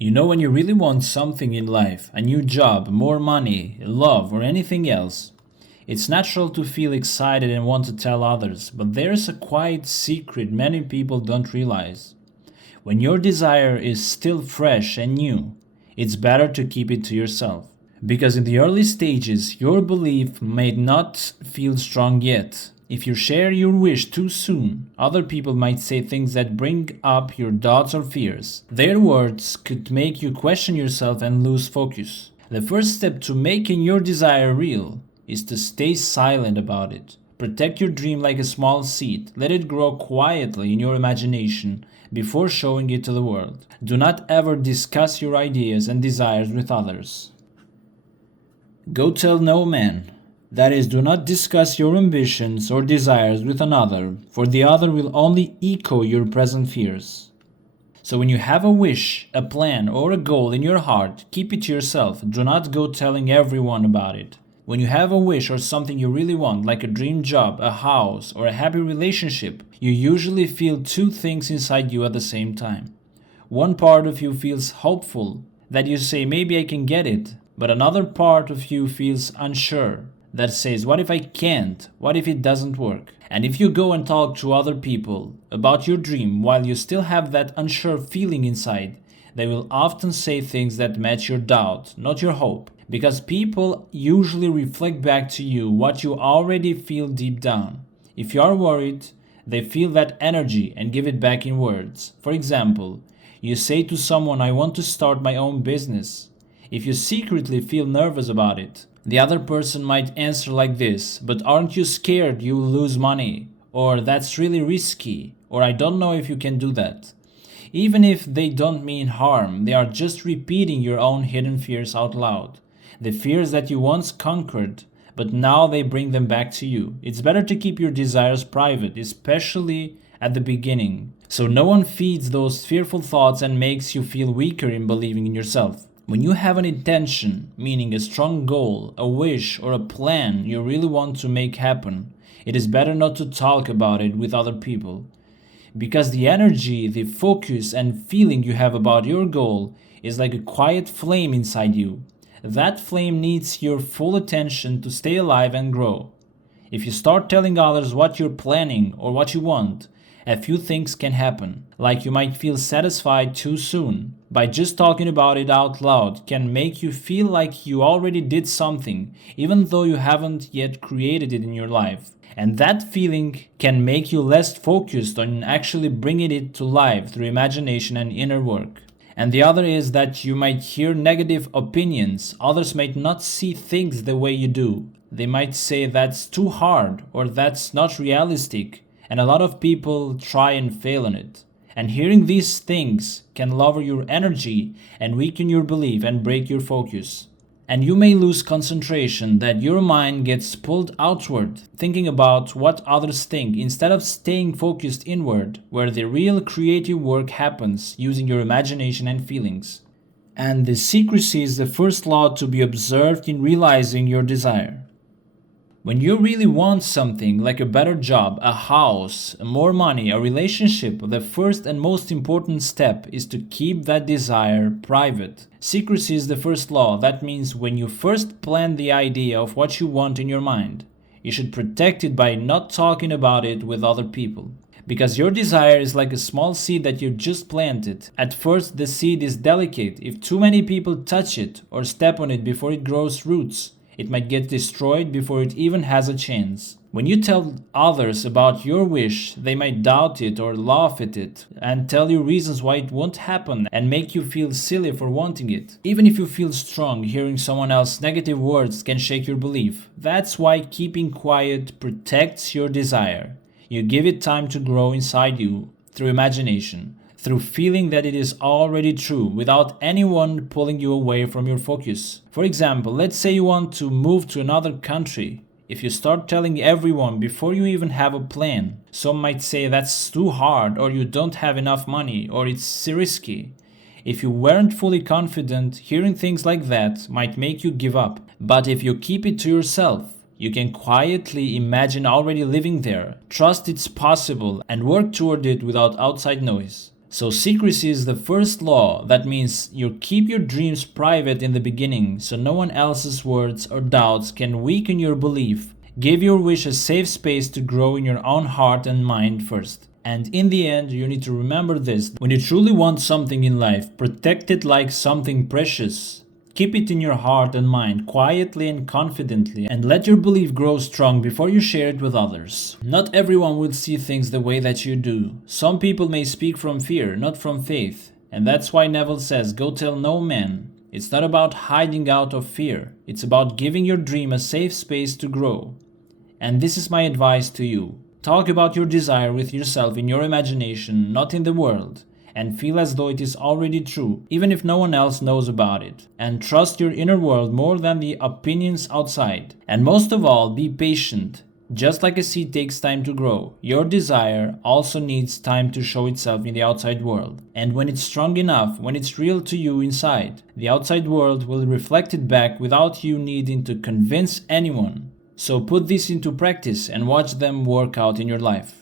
You know, when you really want something in life, a new job, more money, love, or anything else, it's natural to feel excited and want to tell others, but there's a quiet secret many people don't realize. When your desire is still fresh and new, it's better to keep it to yourself. Because in the early stages, your belief may not feel strong yet. If you share your wish too soon, other people might say things that bring up your doubts or fears. Their words could make you question yourself and lose focus. The first step to making your desire real is to stay silent about it. Protect your dream like a small seed. Let it grow quietly in your imagination before showing it to the world. Do not ever discuss your ideas and desires with others. Go tell no man. That is, do not discuss your ambitions or desires with another, for the other will only echo your present fears. So when you have a wish, a plan, or a goal in your heart, keep it to yourself. Do not go telling everyone about it. When you have a wish or something you really want, like a dream job, a house, or a happy relationship, you usually feel two things inside you at the same time. One part of you feels hopeful, that you say, maybe I can get it, but another part of you feels unsure, that says, what if I can't? What if it doesn't work? And if you go and talk to other people about your dream while you still have that unsure feeling inside, they will often say things that match your doubt, not your hope. Because people usually reflect back to you what you already feel deep down. If you are worried, they feel that energy and give it back in words. For example, you say to someone, I want to start my own business. If you secretly feel nervous about it, the other person might answer like this, but aren't you scared you will lose money? Or that's really risky? Or I don't know if you can do that. Even if they don't mean harm, they are just repeating your own hidden fears out loud. The fears that you once conquered, but now they bring them back to you. It's better to keep your desires private, especially at the beginning, so no one feeds those fearful thoughts and makes you feel weaker in believing in yourself. When you have an intention, meaning a strong goal, a wish, or a plan you really want to make happen, it is better not to talk about it with other people. Because the energy, the focus, and feeling you have about your goal is like a quiet flame inside you. That flame needs your full attention to stay alive and grow. If you start telling others what you're planning or what you want, a few things can happen. Like you might feel satisfied too soon. By just talking about it out loud can make you feel like you already did something, even though you haven't yet created it in your life. And that feeling can make you less focused on actually bringing it to life through imagination and inner work. And the other is that you might hear negative opinions. Others might not see things the way you do. They might say that's too hard or that's not realistic. And a lot of people try and fail on it. And hearing these things can lower your energy and weaken your belief and break your focus. And you may lose concentration, that your mind gets pulled outward, thinking about what others think, instead of staying focused inward, where the real creative work happens using your imagination and feelings. And the secrecy is the first law to be observed in realizing your desire. When you really want something like a better job, a house, more money, a relationship, the first and most important step is to keep that desire private. Secrecy is the first law. That means when you first plan the idea of what you want in your mind, you should protect it by not talking about it with other people. Because your desire is like a small seed that you just planted. At first, the seed is delicate. If too many people touch it or step on it before it grows roots, it might get destroyed before it even has a chance. When you tell others about your wish, they might doubt it or laugh at it and tell you reasons why it won't happen and make you feel silly for wanting it. Even if you feel strong, hearing someone else's negative words can shake your belief. That's why keeping quiet protects your desire. You give it time to grow inside you through imagination, through feeling that it is already true without anyone pulling you away from your focus. For example, let's say you want to move to another country. If you start telling everyone before you even have a plan, some might say that's too hard, or you don't have enough money, or it's risky. If you weren't fully confident, hearing things like that might make you give up. But if you keep it to yourself, you can quietly imagine already living there, trust it's possible, and work toward it without outside noise. So secrecy is the first law. That means you keep your dreams private in the beginning, so no one else's words or doubts can weaken your belief. Give your wish a safe space to grow in your own heart and mind first. And in the end, you need to remember this. When you truly want something in life, protect it like something precious. Keep it in your heart and mind, quietly and confidently, and let your belief grow strong before you share it with others. Not everyone will see things the way that you do. Some people may speak from fear, not from faith. And that's why Neville says, go tell no man. It's not about hiding out of fear. It's about giving your dream a safe space to grow. And this is my advice to you. Talk about your desire with yourself in your imagination, not in the world. And feel as though it is already true, even if no one else knows about it. And trust your inner world more than the opinions outside. And most of all, be patient. Just like a seed takes time to grow, your desire also needs time to show itself in the outside world. And when it's strong enough, when it's real to you inside, the outside world will reflect it back without you needing to convince anyone. So put this into practice and watch them work out in your life.